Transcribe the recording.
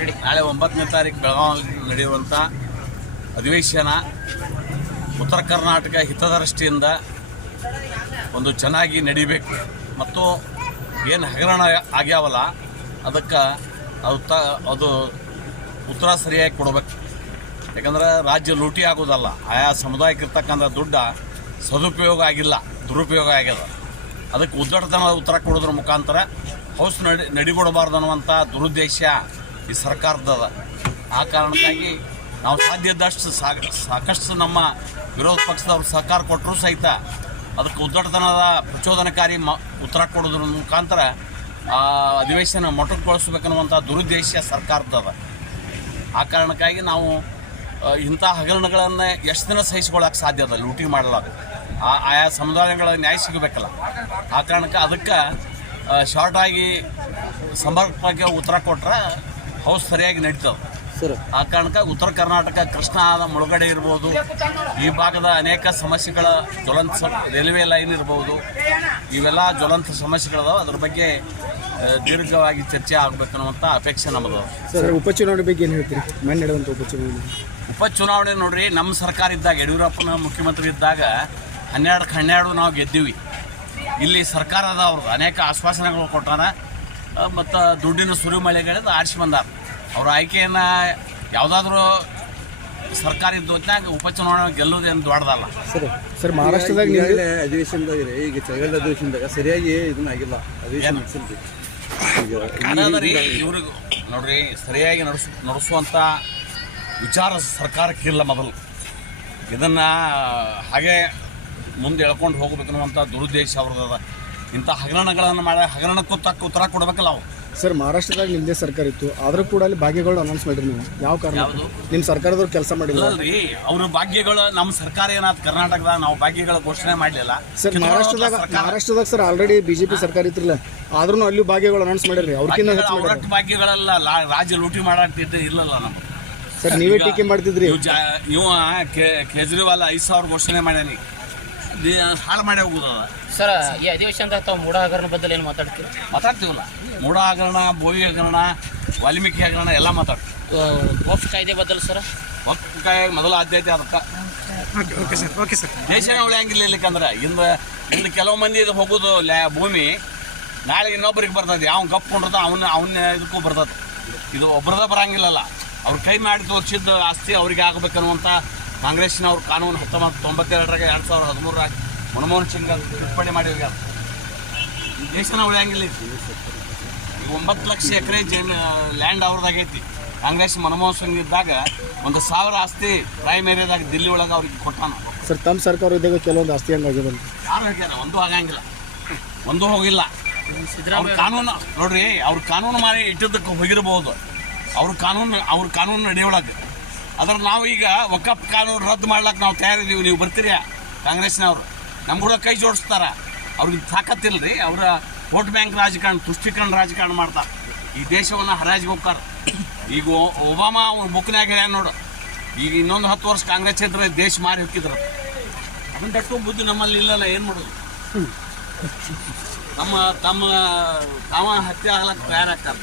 Ready ನಾಳೆ ಒಂಬತ್ತನೇ ತಾರೀಕು ಬೆಳಗಾವಿ ನಡೆಯುವಂಥ ಅಧಿವೇಶನ ಉತ್ತರ ಕರ್ನಾಟಕ ಹಿತದೃಷ್ಟಿಯಿಂದ ಒಂದು ಚೆನ್ನಾಗಿ ನಡಿಬೇಕು. ಮತ್ತು ಏನು ಹಗರಣ ಆಗ್ಯಾವಲ್ಲ ಅದಕ್ಕೆ ಅದು ತ ಅದು ಉತ್ತರ ಸರಿಯಾಗಿ ಕೊಡಬೇಕು. ಯಾಕಂದ್ರೆ ರಾಜ್ಯ ಲೂಟಿ ಆಗೋದಲ್ಲ ಆಯಾ ಸಮುದಾಯಕ್ಕೆ ಇರ್ತಕ್ಕಂಥ ದುಡ್ಡ ಸದುಪಯೋಗ ಆಗಿಲ್ಲ ದುರುಪಯೋಗ ಆಗ್ಯದ. ಅದಕ್ಕೆ ಉದ್ದಡತನ ಉತ್ತರ ಕೊಡೋದ್ರ ಮುಖಾಂತರ ಹೌಸ್ ನಡಿ ನಡಿಗೊಡಬಾರ್ದು ಅನ್ನುವಂಥ ದುರುದ್ದೇಶ ಈ ಸರ್ಕಾರದ ಆ ಕಾರಣಕ್ಕಾಗಿ ನಾವು ಸಾಧ್ಯದಷ್ಟು ಸಾಕಷ್ಟು ನಮ್ಮ ವಿರೋಧ ಪಕ್ಷದವ್ರು ಸಹಕಾರ ಕೊಟ್ಟರೂ ಸಹಿತ ಅದಕ್ಕೆ ಉದ್ದಟತನದ ಪ್ರಚೋದನಕಾರಿ ಮ ಉತ್ತರ ಕೊಡೋದ್ರ ಮುಖಾಂತರ ಅಧಿವೇಶನ ಮೊಟಕುಗೊಳಿಸ್ಬೇಕನ್ನುವಂಥ ದುರುದ್ದೇಶ ಸರ್ಕಾರದ ಆ ಕಾರಣಕ್ಕಾಗಿ ನಾವು ಇಂಥ ಹಗರಣಗಳನ್ನು ಎಷ್ಟು ದಿನ ಸಹಿಸ್ಕೊಳ್ಳೋಕೆ ಸಾಧ್ಯ ಅದ? ಲೂಟಿ ಮಾಡಲಾಗ ಆ, ಆಯಾ ಸಮುದಾಯಗಳ ನ್ಯಾಯ ಸಿಗಬೇಕಲ್ಲ. ಆ ಕಾರಣಕ್ಕೆ ಅದಕ್ಕೆ ಶಾರ್ಟಾಗಿ ಸಮರ್ಪಕ ಉತ್ತರ ಕೊಟ್ರೆ ಹೌಸ್ ಸರಿಯಾಗಿ ನಡೀತಾವೆ ಸರ್. ಆ ಕಾರಣಕ್ಕೆ ಉತ್ತರ ಕರ್ನಾಟಕ ಕೃಷ್ಣಾದ ಮುಳುಗಡೆ ಇರ್ಬೋದು. ಈ ಭಾಗದ ಅನೇಕ ಸಮಸ್ಯೆಗಳ ಜ್ವಲಂತ ರೈಲ್ವೆ ಲೈನ್ ಇರ್ಬೋದು. ಇವೆಲ್ಲ ಜ್ವಲಂತ ಸಮಸ್ಯೆಗಳದಾವ. ಅದ್ರ ಬಗ್ಗೆ ದೀರ್ಘವಾಗಿ ಚರ್ಚೆ ಆಗ್ಬೇಕನ್ನುವಂಥ ಅಪೇಕ್ಷೆ ನಮ್ಮದು ಸರ್ ಉಪಚುನಾವಣೆ ಬಗ್ಗೆ ಏನು ಹೇಳ್ತೀರಿ? ಮನೆ ನಡೆದಂಥ ಉಪಚುನಾವಣೆ. ಉಪಚುನಾವಣೆ ನೋಡ್ರಿ ನಮ್ಮ ಸರ್ಕಾರ ಇದ್ದಾಗ ಯಡಿಯೂರಪ್ಪನ ಮುಖ್ಯಮಂತ್ರಿ ಇದ್ದಾಗ ಹನ್ನೆರಡಕ್ಕೆ ಹನ್ನೆರಡು ನಾವು ಗೆದ್ದೀವಿ. ಇಲ್ಲಿ ಸರ್ಕಾರದ ಅದ ಅವ್ರದ್ದು ಅನೇಕ ಆಶ್ವಾಸನೆಗಳು ಕೊಟ್ಟಾರ. ಮತ್ತು ದುಡ್ಡಿನ ಸುರಿಮಳೆಗಳಿಂದ ಆರಿಸಿ ಬಂದಾರ. ಅವ್ರ ಆಯ್ಕೆಯನ್ನು ಯಾವುದಾದ್ರೂ ಸರ್ಕಾರ ಇದ್ದು ಹೊತ್ನಾಗ ಉಪಚುನಾವಣೆ ಗೆಲ್ಲೋದೇನು ದೊಡ್ಡದಲ್ಲ. ಸರಿ ಸರ್ ಮಹಾರಾಷ್ಟ್ರದಾಗ ಈಗಾಗಲೇ ಅಧಿವೇಶನದಾಗ ರೀ ಈಗ ಚಳಿಗಾಲದ ಅಧಿವೇಶನದಾಗ ಸರಿಯಾಗಿ ಇದನ್ನ ಆಗಿಲ್ಲ. ಅಧಿವೇಶನ ನಡೆಸಿಲ್ರಿ ರೀ ಇವ್ರಿಗೆ ನೋಡ್ರಿ ಸರಿಯಾಗಿ ನಡೆಸ್ ನಡೆಸುವಂಥ ವಿಚಾರ ಸರ್ಕಾರಕ್ಕಿಲ್ಲ ಮೊದಲು. ಇದನ್ನು ಹಾಗೆ ಮುಂದೆ ಎಳ್ಕೊಂಡು ಹೋಗ್ಬೇಕು ಅನ್ನುವಂಥ ದುರುದ್ದೇಶ ಅವ್ರದ್ದು ಇಂಥ ಹಗರಣಗಳನ್ನು ಮಾಡಿ ಹಗರಣಕ್ಕೂ ತಕ್ಕ ಉತ್ತರ ಕೊಡಬೇಕಲ್ಲ ಅವು ಸರ್ ಮಹಾರಾಷ್ಟ್ರದಾಗ ನಿಮ್ಮದೇ ಸರ್ಕಾರ ಇತ್ತು. ಆದರೂ ಕೂಡ ಅಲ್ಲಿ ಭಾಗ್ಯಗಳು ಅನೌನ್ಸ್ ಮಾಡಿರಿ ನೀವು. ಯಾವ ಕಾರಣ? ನಿಮ್ಮ ಸರ್ಕಾರದವ್ರು ಕೆಲಸ ಮಾಡಿಲ್ಲ. ಅಲ್ರಿ ಅವ್ರ ಭಾಗ್ಯಗಳು ನಮ್ಮ ಸರ್ಕಾರ ಏನಾದ್ ಕರ್ನಾಟಕದಾಗ ನಾವು ಭಾಗ್ಯಗಳ ಘೋಷಣೆ ಮಾಡಲಿಲ್ಲ. ಸರ್ ಮಹಾರಾಷ್ಟ್ರದಾಗ ಮಹಾರಾಷ್ಟ್ರದಾಗ ಸರ್ ಆಲ್ರೆಡಿ ಬಿಜೆಪಿ ಸರ್ಕಾರ ಇತ್ತಿರಲ್ಲ ಆದ್ರೂ ಅಲ್ಲಿ ಭಾಗ್ಯಗಳು ಅನೌನ್ಸ್ ಮಾಡಿರಿ ಅವ್ರಕ್ಕಿಂತ ಹೆಚ್ಚು ಭಾಗ್ಯಗಳಲ್ಲ ಭಾಗ್ಯಗಳೆಲ್ಲ ರಾಜ್ಯ ಲೂಟಿ ಮಾಡಾಕ್ತಿದ್ದೆ ಇಲ್ಲಲ್ಲ ನಮ್ಗೆ ಸರ್ ನೀವೇ ಟೀಕೆ ಮಾಡ್ತಿದ್ರಿ. ನೀವು ಇವ ಕೇಜ್ರಿವಾಲ್ ಐದು ಸಾವಿರ ಘೋಷಣೆ ಮಾಡ್ಯಾನಿ. ಹಾಳು ಮಾಡಿ ಹೋಗುದದ ಸರ್ ಈ ಅಧಿವೇಶನ ತಾವು ಮೂಡ ಹಗರಣ ಬದಲು ಏನು ಮಾತಾಡ್ತೀವಿ ಮಾತಾಡ್ತೀವಲ್ಲ? ಮೂಡ ಹಗರಣ ಬೋವಿ ಹಗರಣ ವಾಲ್ಮೀಕಿ ಹಗರಣ ಎಲ್ಲ ಮಾತಾಡ್ತೀವಿ. ವಫ್ ಕಾಯ್ದೆ ಬದಲು ಸರ್? ಒಕ್ಕಕಾಯ ಮೊದಲ ಆದ್ಯತೆ ಅದಕ್ಕೆ. ದೇಶನೇ ಉಳಿಯಂಗಿಲ್ಲ ಇಲ್ಲಿಕಂದ್ರೆ. ಇಂದ ಇಂದ ಕೆಲವು ಮಂದಿ ಇದು ಹೋಗೋದು ಲ್ಯಾ ಭೂಮಿ. ನಾಳೆ ಇನ್ನೊಬ್ಬರಿಗೆ ಬರ್ತದೆ. ಯಾವ ಗಪ್ ಕೊಂಡ್ರದ ಅವನ್ನ ಅವನ್ನ ಇದಕ್ಕೂ ಬರ್ತದೆ. ಇದು ಒಬ್ಬರದ ಬರಂಗಿಲ್ಲಲ್ಲ. ಅವ್ರ ಕೈ ಮಾಡಿ ತೋರಿಸಿದ್ದು ಆಸ್ತಿ ಅವ್ರಿಗೆ ಆಗಬೇಕನ್ನುವಂಥ ಕಾಂಗ್ರೆಸ್ಸಿನವ್ರ ಕಾನೂನು ಹತ್ತೊಂಬತ್ತು ತೊಂಬತ್ತೆರಡರಾಗ ಎರಡು ಸಾವಿರದ ಹದಿಮೂರರಾಗ ಮನಮೋಹನ್ ಸಿಂಗ್ ಅಂತ ಟಿಪ್ಪಣಿ ಮಾಡಿ ಹೋಗ್ಯಾರ. ಈ ದೇಶನ ಉಳಿಯಂಗಿಲ್ಲ. ಈಗ ಒಂಬತ್ತು ಲಕ್ಷ ಎಕರೆ ಜಮೀನು ಲ್ಯಾಂಡ್ ಅವ್ರದಾಗೈತಿ. ಕಾಂಗ್ರೆಸ್ ಮನಮೋಹನ್ ಸಿಂಗ್ ಇದ್ದಾಗ ಒಂದು ಸಾವಿರ ಆಸ್ತಿ ಪ್ರೈಮ್ ಏರಿಯಾದಾಗ ದಿಲ್ಲಿ ಒಳಗೆ ಅವ್ರಿಗೆ ಕೊಟ್ಟಾನ. ಸರ್ ತಮ್ಮ ಸರ್ಕಾರ ಇದ್ದಾಗ ಕೆಲವೊಂದು ಆಸ್ತಿ ಹಂಗಾಗಿದೆ ಯಾರು ಹೇಳ್ಯಾರ? ಒಂದು ಆಗಂಗಿಲ್ಲ ಒಂದು ಹೋಗಿಲ್ಲ. ಅವ್ರ ಕಾನೂನು ನೋಡ್ರಿ ಅವ್ರ ಕಾನೂನು ಮಾಡಿ ಇಟ್ಟಿದ್ದಕ್ಕೆ ಹೋಗಿರ್ಬೋದು. ಅವ್ರ ಕಾನೂನು ಅವ್ರ ಕಾನೂನು ನಡೆಯೊಳಗೆ. ಅದ್ರ ನಾವು ಈಗ ವಕಫ್ ಕಾನೂನು ರದ್ದು ಮಾಡ್ಲಿಕ್ಕೆ ನಾವು ತಯಾರಿದ್ದೀವಿ. ನೀವು ಬರ್ತೀರಿ ಕಾಂಗ್ರೆಸ್ನವ್ರು. ನಮ್ಮ ಕೂಡ ಕೈ ಜೋಡಿಸ್ತಾರ. ಅವ್ರಿಗೆ ರೀ ಅವರ ವೋಟ್ ಬ್ಯಾಂಕ್ ರಾಜಕಾರಣ, ತುಷ್ಟೀಕರಣ ರಾಜಕಾರಣ ಮಾಡ್ತಾರೆ. ಈ ದೇಶವನ್ನು ಹರಾಜಿಗೆ ಹೋಗ್ತಾರ. ಈಗ ಒಬಾಮಾ ಅವ್ರ ಬುಕ್ನಾಗ ಹೇಳ್ಯಾನ ನೋಡು. ಈಗ ಇನ್ನೊಂದು ಹತ್ತು ವರ್ಷ ಕಾಂಗ್ರೆಸ್ ಇದ್ರೆ ದೇಶ ಮಾರಿ ಹೋಗಿದ್ರು ಅದನ್ನ ತಟ್ಟು ಬುದ್ಧಿ ನಮ್ಮಲ್ಲಿ ಇಲ್ಲಲ್ಲ, ಏನು ಮಾಡೋದು? ನಮ್ಮ ತಮ್ಮ, ತಾವ ಹತ್ಯೆ ಆಗ್ಲಕ್ಕೆ ತಯಾರಾಗ್ತಾರೆ.